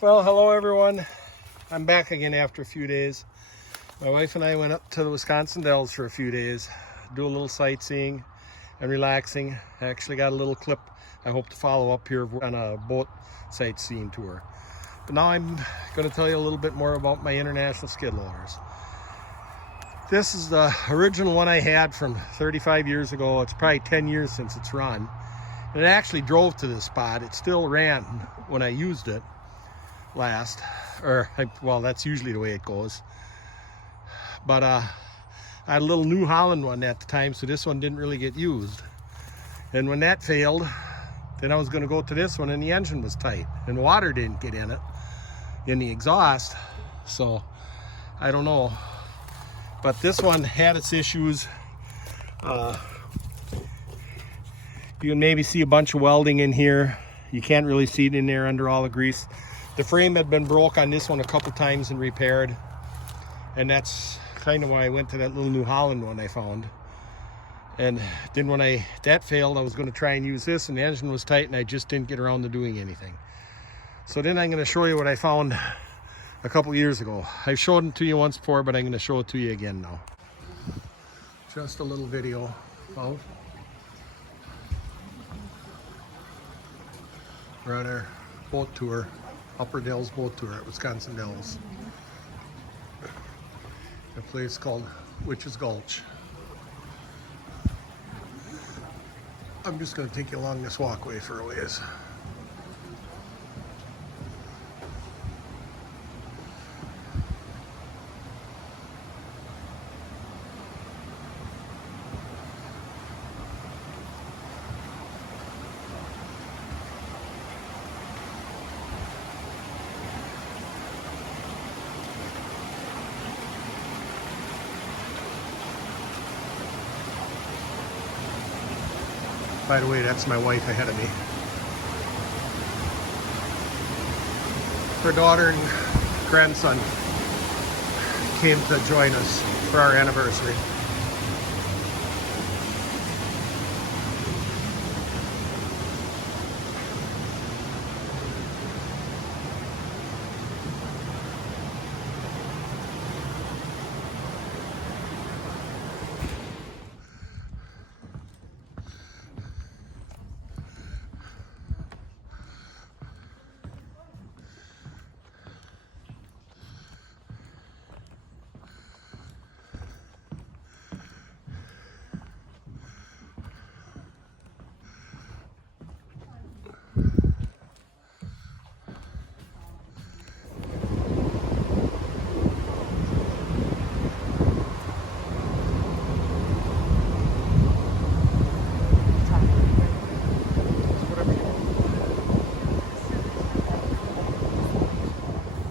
Well, hello everyone. I'm back again after a few days. My wife and I went up to the Wisconsin Dells for a few days, do a little sightseeing and relaxing. I actually got a little clip I hope to follow up here on a boat sightseeing tour. But now I'm going to tell you a little bit more about my international skid loaders. This is the original one I had from 35 years ago. It's probably 10 years since it's run. And it actually drove to this spot. It still ran when I used it last, well, that's usually the way it goes. But I had a little New Holland one at the time, so this one didn't really get used. And when that failed, then I was going to go to this one, and the engine was tight and water didn't get in it, in the exhaust. So I don't know, but this one had its issues. You can maybe see a bunch of welding in here. You can't really see it in there under all the grease. The frame had been broke on this one a couple times and repaired, and that's kind of why I went to that little New Holland one I found. And then when that failed, I was going to try and use this, and the engine was tight and I just didn't get around to doing anything. So then I'm going to show you what I found a couple years ago. I've showed it to you once before, but I'm going to show it to you again now. Just a little video of we're on our boat tour, Upper Dells boat tour at Wisconsin Dells. A place called Witch's Gulch. I'm just going to take you along this walkway for a ways. By the way, that's my wife ahead of me. Her daughter and grandson came to join us for our anniversary.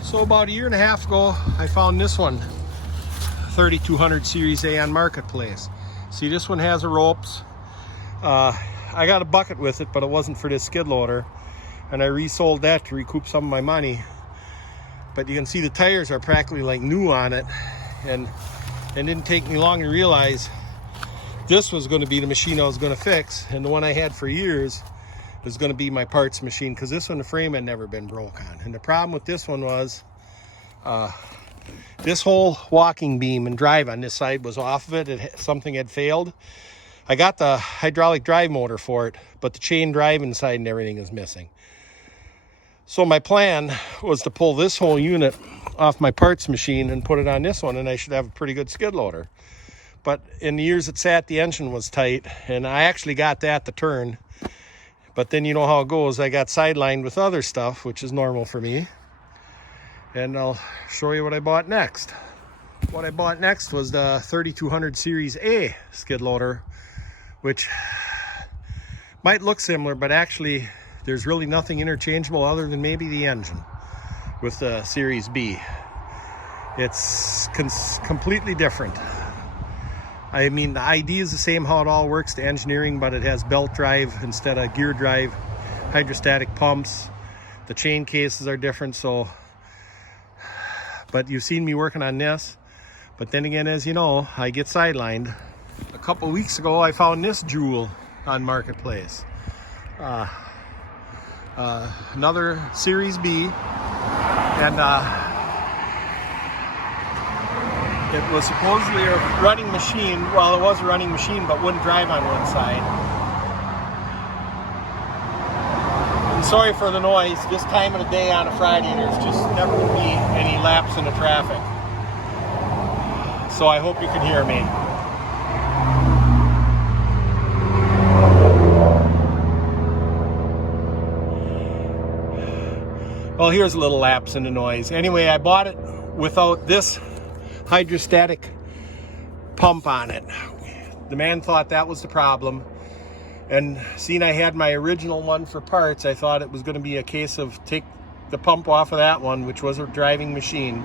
So about a year and a half ago, I found this one, 3200 Series A on Marketplace. See, this one has the ropes. I got a bucket with it, but it wasn't for this skid loader. And I resold that to recoup some of my money. But you can see the tires are practically like new on it. And it didn't take me long to realize this was going to be the machine I was going to fix. And the one I had for years is going to be my parts machine, because this one, the frame had never been broke on. And the problem with this one was this whole walking beam and drive on this side was off of it. Something had failed. I got the hydraulic drive motor for it, but the chain drive inside and everything is missing. So my plan was to pull this whole unit off my parts machine and put it on this one, and I should have a pretty good skid loader. But in the years it sat, the engine was tight, and I actually got that to turn. But then you know how it goes. I got sidelined with other stuff, which is normal for me. And I'll show you what I bought next. What I bought next was the 3200 Series A skid loader, which might look similar, but actually there's really nothing interchangeable other than maybe the engine with the Series B. It's completely different. I mean, the idea is the same, how it all works, the engineering, but it has belt drive instead of gear drive, hydrostatic pumps. The chain cases are different, so, but you've seen me working on this. But then again, as you know, I get sidelined. A couple weeks ago, I found this jewel on Marketplace. Another Series B. And it was supposedly a running machine. Well, it was a running machine, but wouldn't drive on one side. And sorry for the noise. This time of the day on a Friday, there's just never going to be any lapse in the traffic. So I hope you can hear me. Well, here's a little lapse in the noise. Anyway, I bought it without this hydrostatic pump on it. The man thought that was the problem. And seeing I had my original one for parts, I thought it was going to be a case of take the pump off of that one, which was a driving machine.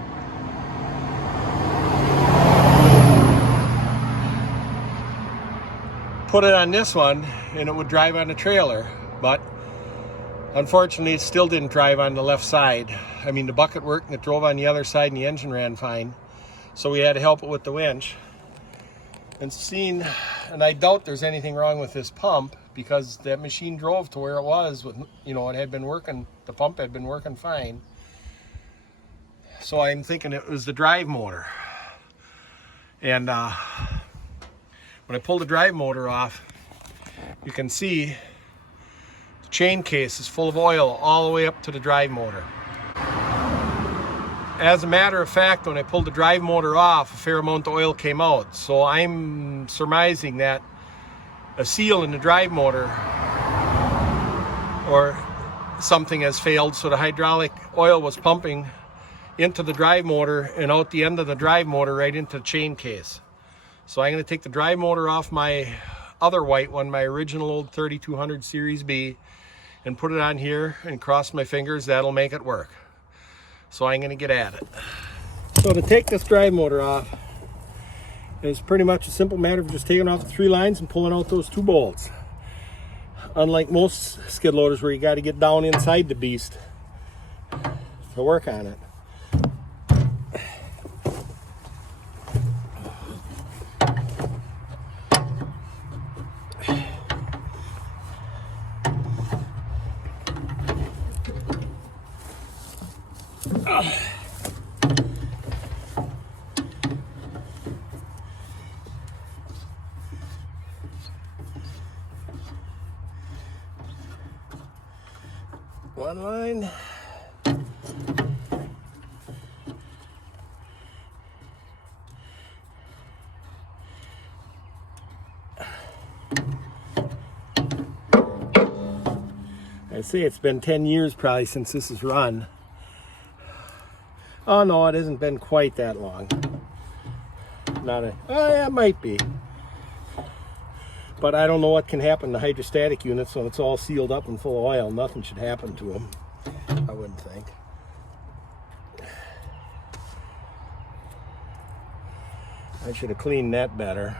Put it on this one, and it would drive on the trailer. But unfortunately, it still didn't drive on the left side. I mean, the bucket worked and it drove on the other side and the engine ran fine. So we had to help it with the winch. And I doubt there's anything wrong with this pump because that machine drove to where it was with, you know, it had been working, the pump had been working fine. So I'm thinking it was the drive motor. And when I pull the drive motor off, you can see chain case is full of oil all the way up to the drive motor. As a matter of fact, when I pulled the drive motor off, a fair amount of oil came out. So I'm surmising that a seal in the drive motor or something has failed, so the hydraulic oil was pumping into the drive motor and out the end of the drive motor right into the chain case. So I'm going to take the drive motor off my other white one, my original old 3200 Series B, and put it on here and cross my fingers. That'll make it work. So I'm going to get at it. So to take this drive motor off is pretty much a simple matter of just taking off the 3 lines and pulling out those 2 bolts. Unlike most skid loaders where you got to get down inside the beast to work on it. One line. I'd say it's been 10 years probably since this is run. Oh no, it hasn't been quite that long. Oh yeah, it might be. But I don't know what can happen to hydrostatic units when it's all sealed up and full of oil. Nothing should happen to them, I wouldn't think. I should have cleaned that better.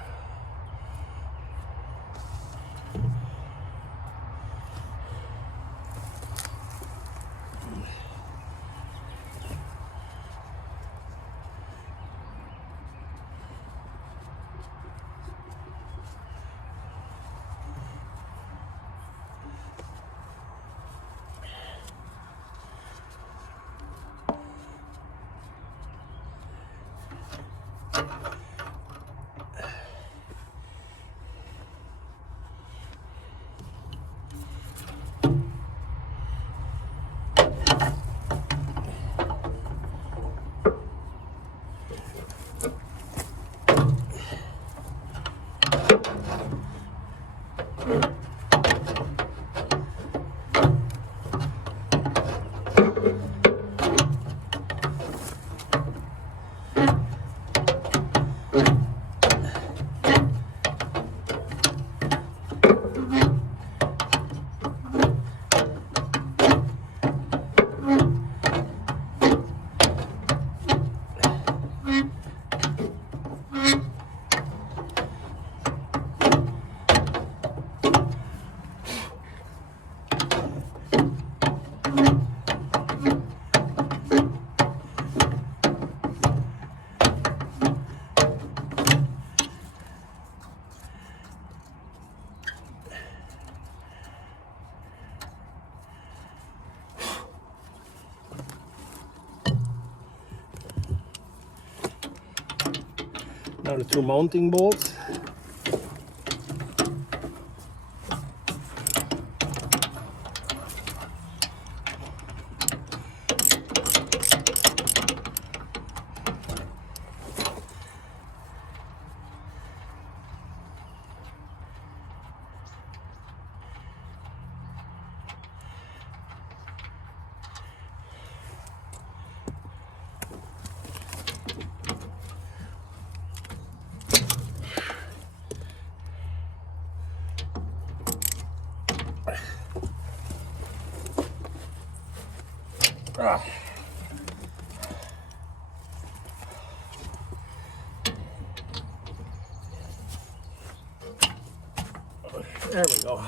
Down to 2 mounting bolts. There we go.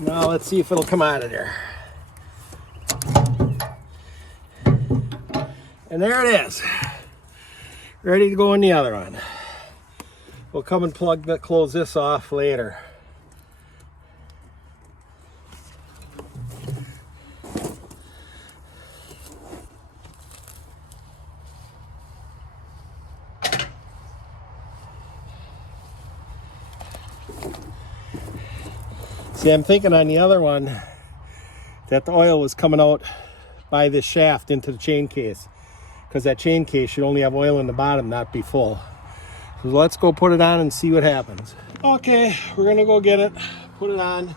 Now let's see if it'll come out of there. And there it is. Ready to go in the other one. We'll come and close this off later. See, I'm thinking on the other one that the oil was coming out by this shaft into the chain case, because that chain case should only have oil in the bottom, not be full. So let's go put it on and see what happens. Okay, we're gonna go get it, put it on,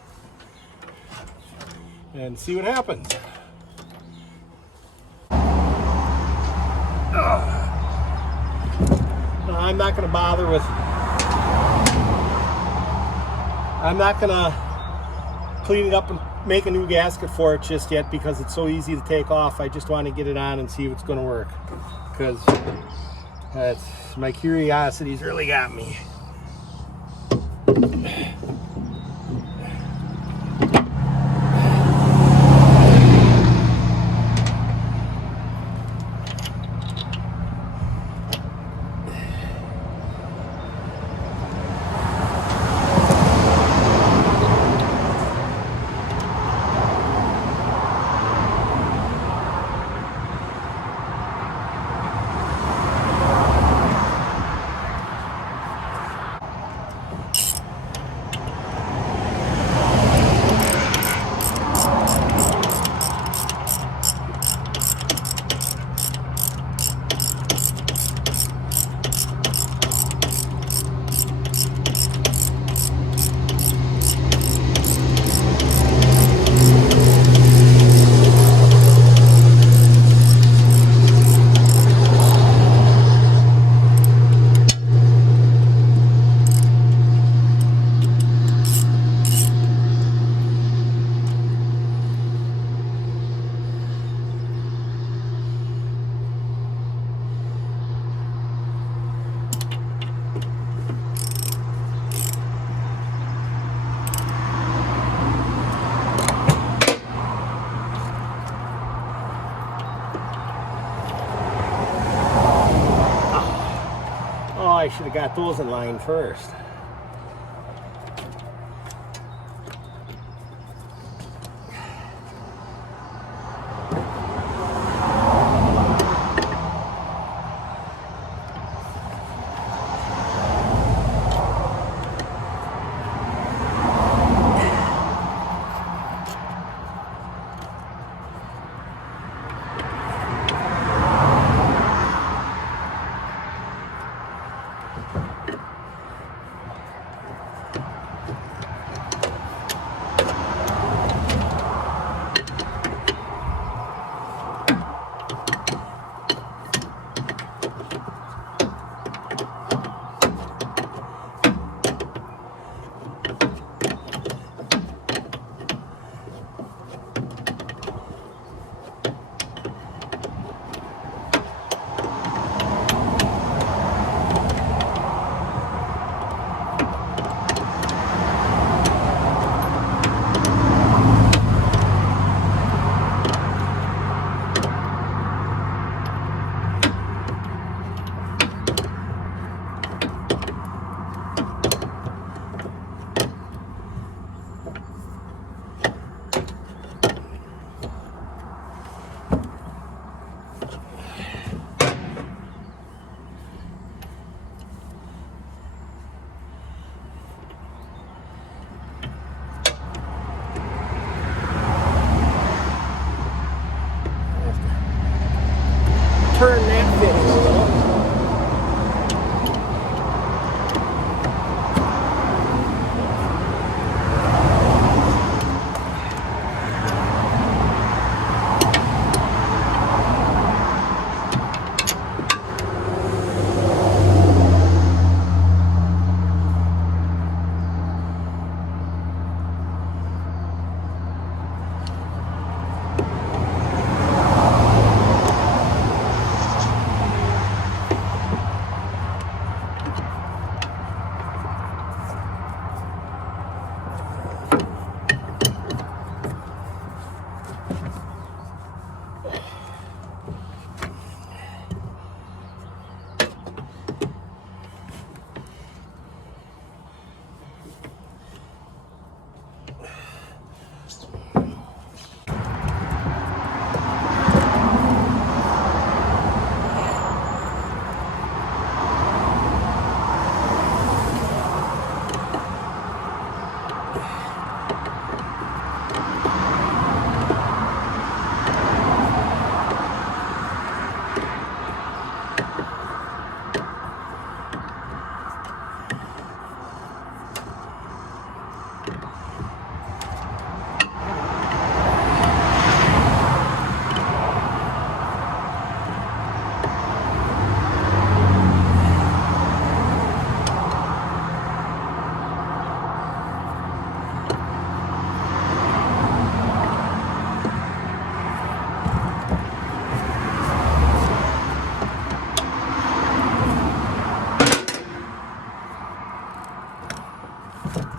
and see what happens. No, I'm not gonna bother with, I'm not gonna clean it up and make a new gasket for it just yet, because it's so easy to take off. I just want to get it on and see if it's going to work, because my curiosity's really got me. I should have got those in line first.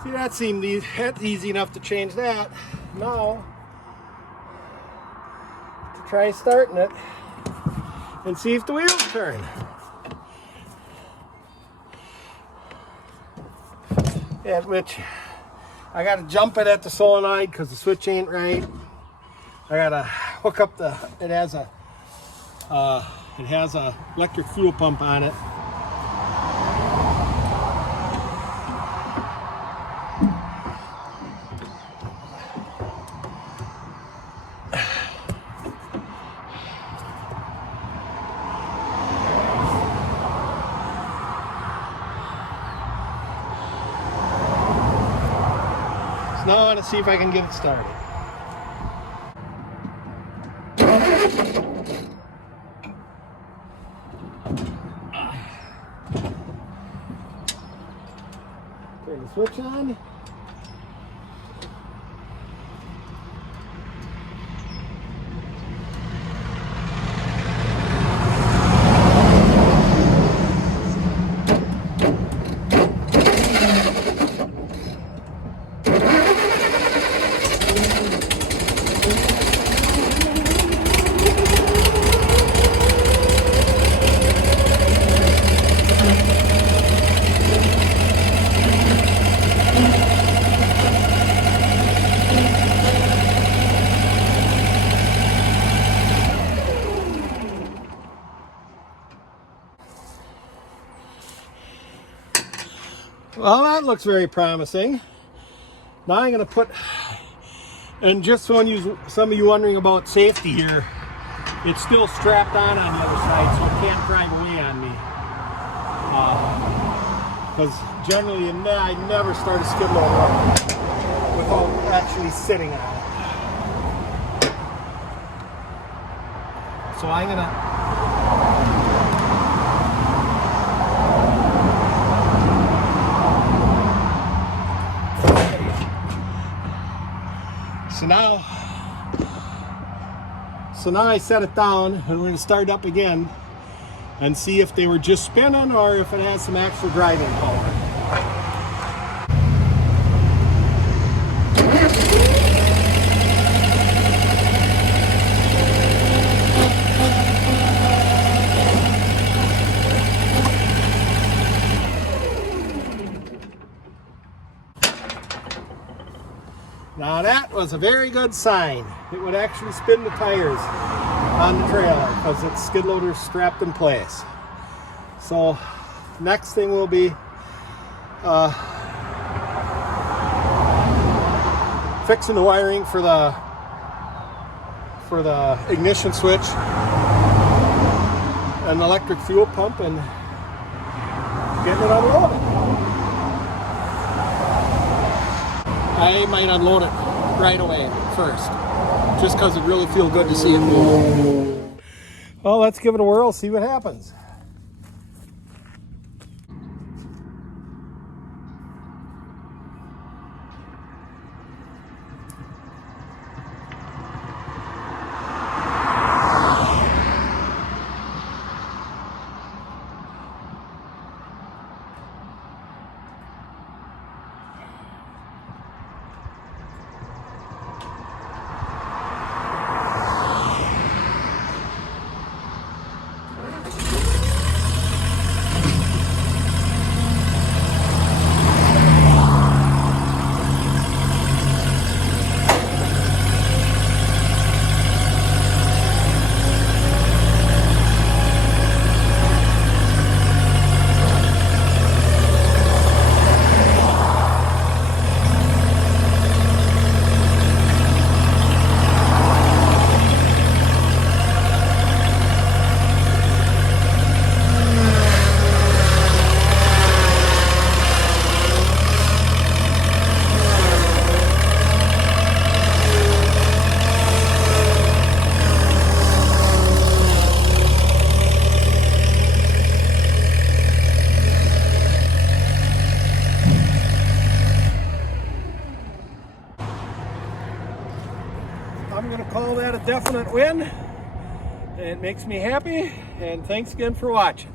See, that seemed that's easy enough to change that. Now, to try starting it and see if the wheels turn. At which I got to jump it at the solenoid because the switch ain't right. I got to hook up the. It has a electric fuel pump on it. So now I want to see if I can get it started. Turn the switch on. Well, that looks very promising. Now I'm going to put, and just so some of you wondering about safety here, it's still strapped on the other side, so it can't drive away on me. Because generally, I never start a skid loader without actually sitting on it. So I'm going to So now I set it down and we're going to start up again and see if they were just spinning or if it has some actual driving power. Now that was a very good sign. It would actually spin the tires on the trailer because its skid loader is strapped in place. So next thing will be fixing the wiring for the ignition switch and the electric fuel pump and getting it unloaded. I might unload it right away first, just because it really feels good to see it move. Well, let's give it a whirl, see what happens. I'm going to call that a definite win. It makes me happy, and thanks again for watching.